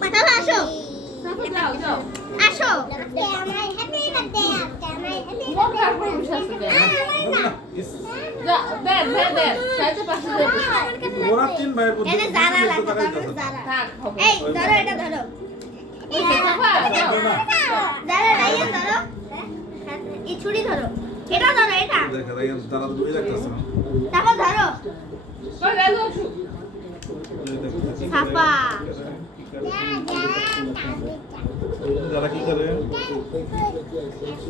পাতালা আসো যাও যাও আসো হ্যাপি বার্থডে ওরা তিন ভাই বলতে এটা জারা লাগবে থাক এই ধরো এটা ধরো এই জারা রাইয়া ধরো এই ছুরি ধরো এটা ধরো এটা দেখা রাইয়া তারা দুই লাগতেছে না তারপর ধরো কই গেল ছাপা যারা কি করে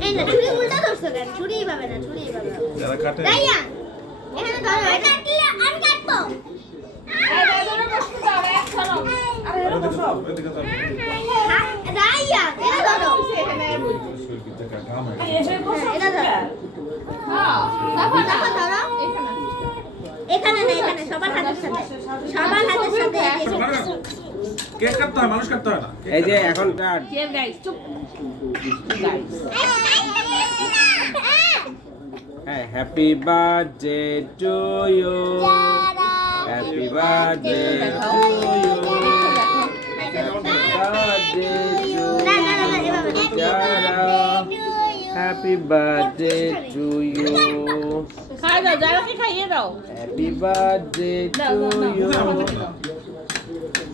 এই না ছুরি উল্টা ধরছো কেন ছুরি এইভাবে না ছুরি এইভাবে যারা কাটে রাইয়া এখানে ধরো এটা কাটলে আমি কাটবো এদিকে যাও রাইয়া এটা ধরো এটা ধরো তারপর ধরো এখানে না এখানে সবার হাতের সাথে কেক কাটতে হয় মানুষ কাটতে হয় না এই যে এখন কাট কেভ গাইস চুপ গাইস হ্যাঁ happy birthday to you happy birthday to you birthday to happy birthday to you খাই দাও যারাকে খাইয়ে দাও happy birthday to you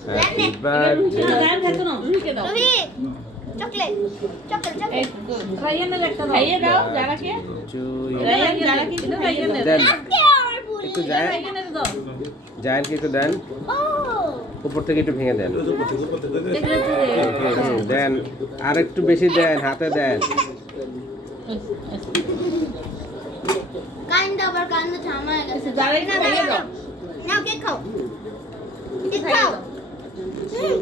happy birthday জান খেতো না রুহিকে দাও রবি চকলেট এই রায়ানের একটা খাইয়ে দাও যারাকে টু ইউ রায়ান যারাকে একটু খাইয়ে দাও দেন একটু যায় রায়ানের দাও জায়ানকে একটু দেন ও উপর থেকে একটু ভেঙে দেন দেখলে দেন আর একটু বেশি দেন হাতে দেন কান্ড ঝামা গেছে যারাই না খাইয়ে দাও নাও কেক খাও কেক খাও এই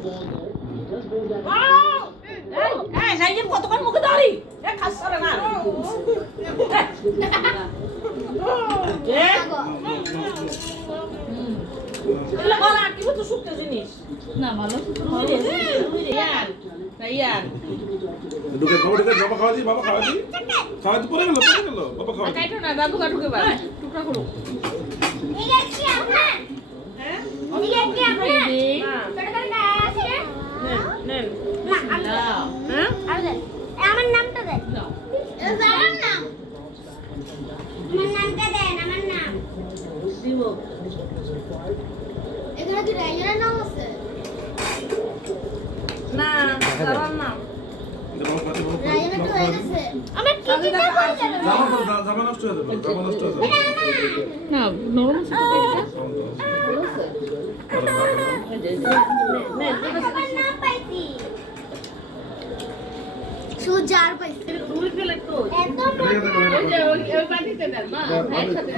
এই রায়ান কতক্ষণ মুখে দাঁড়ি এ খাস করে না এ এলা বলা কি তো শুকতে জিনিস না ভালো রায়ান রায়ান ঢুকে বাবা খাওয়া দি বাবা খাওয়া দি পড়ে গেল বাবা খাওয়া কাইটো না দাদু কাটুকে বা টুকরা করো এটা কি আপনার হ্যাঁ এটা কি আপনার হ্যাঁ ছোট ছোট আছে নেন না হ্যাঁ আর দেন আমার নামটা দেন দাও আমার নাম আমার নামটা দেন আমার নাম দিব এখানে কি রাইয়ার নাম আছে না দাঁড়ান না রাইয়ার তো হয়ে গেছে আমার কি কি হয়ে যাবে জামা নষ্ট হয়ে যাবে জামা নষ্ট হয়ে যাবে না নরম আমার নাম পাইছি সুজার পাইছি তুই ফেলে তো এত ওই যে ওই পাটিতে দেন না একসাথে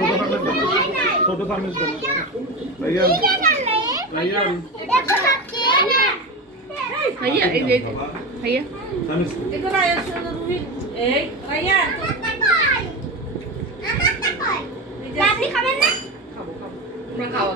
ছোট সামিস দেন ভাইয়া ভাইয়া ভাইয়া এই যে ভাইয়া সামিস দেখো রায়া সুন্দর রুহি এই রায়া আপনি খাবেন না খাবো খাবো আমরা খাওয়া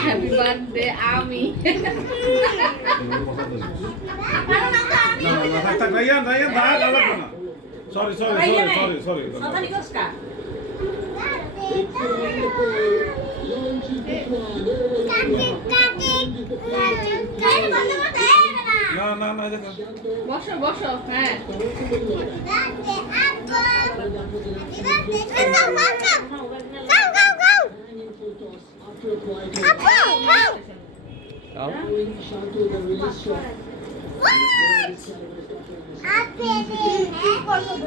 হ্যাপি বার্থডে আমি রাইয়ান সরি সাধারণ কষ্ট না দেখো বসো বসো হ্যাঁ Go. What?